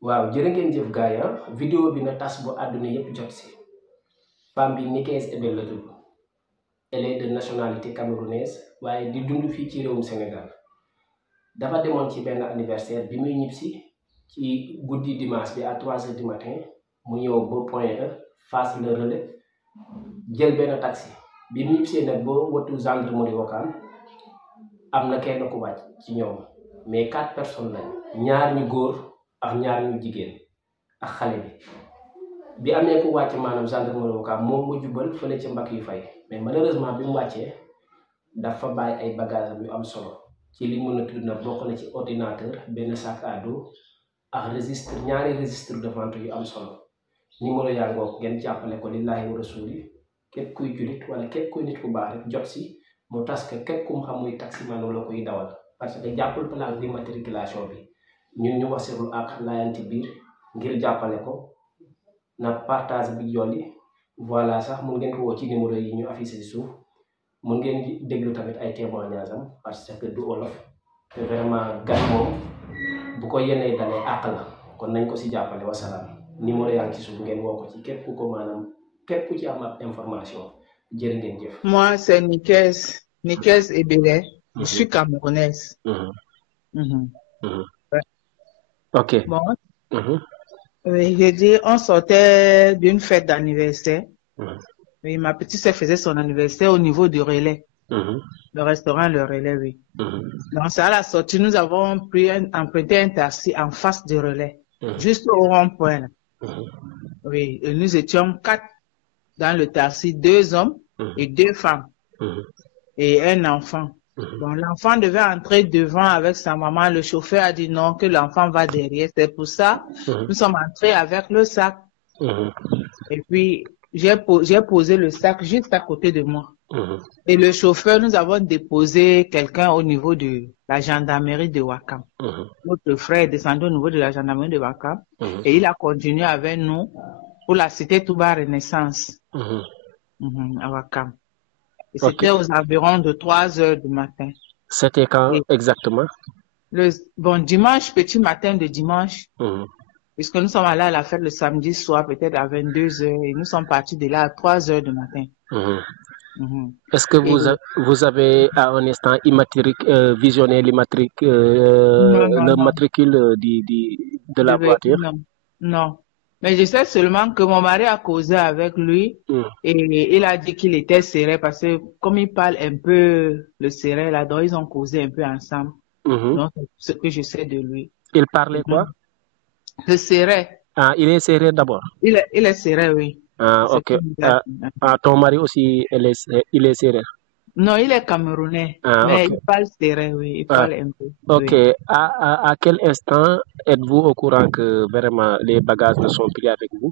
waaw jërë ngeen jëf gaay ya vidéo bi na tas bu àdduna yépp jot si femme bi Nikes Ebel la tudd elle est de nationalité camerounaise waaye di dund fii ci réewum Sénégal dafa demoon ci benn anniversaire bi muy ñibbisi ci guddi dimanche bi à 3 heures du matin mu ñëw ba Point E face le relais jël benn taxi bi mu ñibbisee nag boo watu gendarmerie Ouakam am na kenn ku wàcc ci ñoom mais 4 personnes lañ ñaar ñu góor ak ñaar ñu jigéen ak xale bi amee ku wàcc maanaam gendarmerie Ouakam moom mu jubal fële ca mbakk yu fay mais malheureusement bi mu wàccee dafa bàyyi ay bagages yu am solo ci li mën a tudd nag bokk na ci ordinateur benn sac à dos ak registre ñaari registre de vente yu am solo numéro yaa ngoog ngeen jàppale ko lillahi wa rasuli képp kuy julit wala képp kuy nit ku baax rek jot si mu tas ko képp ku mu xam muy taximan wala koy dawal parce que jàppul plaque d'immatriculation bi ñun ñu wasirul ak laayanti biir ngir jàppale ko na partage bi jolli voilà sax mun ngeen ko woo ci numéro yi ñu affiché ci suuf mun ngeen déglu tamit ay témoignages am parce que du olof te vraiment gan moom bu ko yenee dalee àq la kon nañ ko si jàppale wasalaam numéro yaa ngi ci suuf ngeen woo ko ci képp ku ko maanaam képp ku ci am information jërë ngeen jëf. Moi c'est Nikes Ebele. Je suis camerounaise. Ouais. Ok. Bon. Oui, j'ai dit, on sortait d'une fête d'anniversaire. Oui, ma petite sœur faisait son anniversaire au niveau du relais. Le restaurant Le Relais, oui. Donc, c'est à la sortie, nous avons emprunté un taxi en face du relais, juste au rond-point. Oui, et nous étions 4 dans le taxi, 2 hommes et 2 femmes et un enfant. Bon, l'enfant devait entrer devant avec sa maman. Le chauffeur a dit non, que l'enfant va derrière. C'est pour ça, nous sommes entrés avec le sac. Et puis, j'ai posé le sac juste à côté de moi. Et le chauffeur, nous avons déposé quelqu'un au niveau de la gendarmerie de Ouakam. Notre frère est descendu au niveau de la gendarmerie de Ouakam et il a continué avec nous pour la cité Touba Renaissance à Ouakam. C'était aux environs de 3 heures du matin. C'était quand exactement? Bon, dimanche, petit matin de dimanche, puisque nous sommes allés à la fête le samedi soir, peut-être à 22 heures, et nous sommes partis de là à 3 heures du matin. Est-ce que vous avez à un instant visionné le matricule de la voiture? Non. Mais je sais seulement que mon mari a causé avec lui et il a dit qu'il était serré parce que comme il parle un peu le serré là, donc ils ont causé un peu ensemble. Donc c'est ce que je sais de lui. Il parlait quoi? Le serré. Ah, il est serré d'abord? Il est serré, oui. Ah, ok. Ton mari aussi, il est serré? Non, il est camerounais, mais il parle serré, oui, il parle un peu. Ok. Oui. À quel instant êtes-vous au courant que vraiment les bagages ne sont plus avec vous?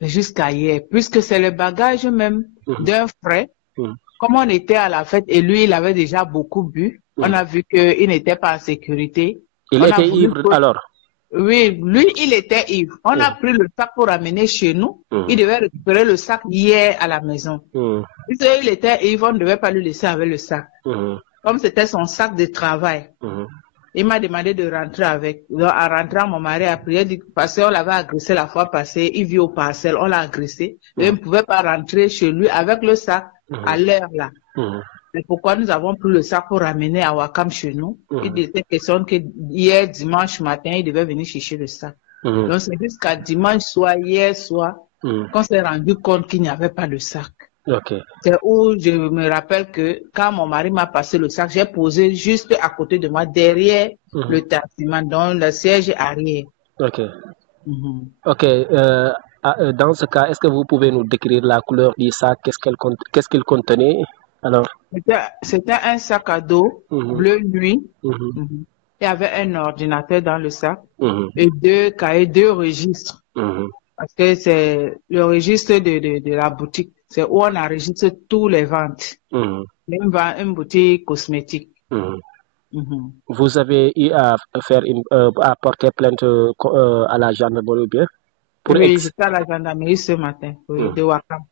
Jusqu'à hier, puisque c'est le bagage même d'un frère. Comme on était à la fête et lui, il avait déjà beaucoup bu, on a vu qu'il n'était pas en sécurité. Il était ivre alors? Oui, lui, il était ivre. On a pris le sac pour ramener chez nous. Il devait récupérer le sac hier à la maison. Puisqu'il était ivre, on ne devait pas lui laisser avec le sac. Comme c'était son sac de travail, il m'a demandé de rentrer avec. Donc, en rentrant, mon mari a prié, parce qu'on l'avait agressé la fois passée, il vit au parcel, on l'a agressé. Et il ne pouvait pas rentrer chez lui avec le sac à l'heure là. C'est pourquoi nous avons pris le sac pour ramener à Ouakam chez nous. Il était question que hier, dimanche matin, il devait venir chercher le sac. Donc c'est jusqu'à dimanche soir, hier soir, qu'on s'est rendu compte qu'il n'y avait pas de sac. C'est où je me rappelle que quand mon mari m'a passé le sac, j'ai posé juste à côté de moi, derrière le taximan, dans le siège arrière. Dans ce cas, est-ce que vous pouvez nous décrire la couleur du sac? Qu'est-ce qu'il contenait? Alors, c'était un sac à dos bleu nuit. Il y avait un ordinateur dans le sac et 2 cahiers, 2 registres. Parce que c'est le registre de la boutique. C'est où on enregistre tous les ventes. Même une boutique cosmétique. Vous avez eu à porter plainte à la gendarmerie bien? Oui, j'étais à la gendarmerie ce matin, de Ouakam.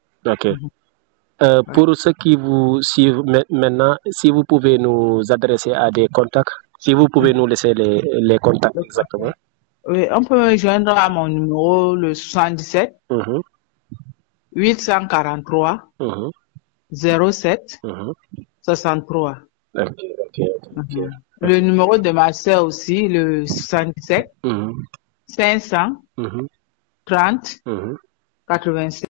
Pour ceux qui vous suivent maintenant, si vous pouvez nous adresser à des contacts, si vous pouvez nous laisser les contacts exactement. Oui, on peut me joindre à mon numéro, le 77 843 07 63. Ok. Le numéro de ma soeur aussi, le 77 500 30 87.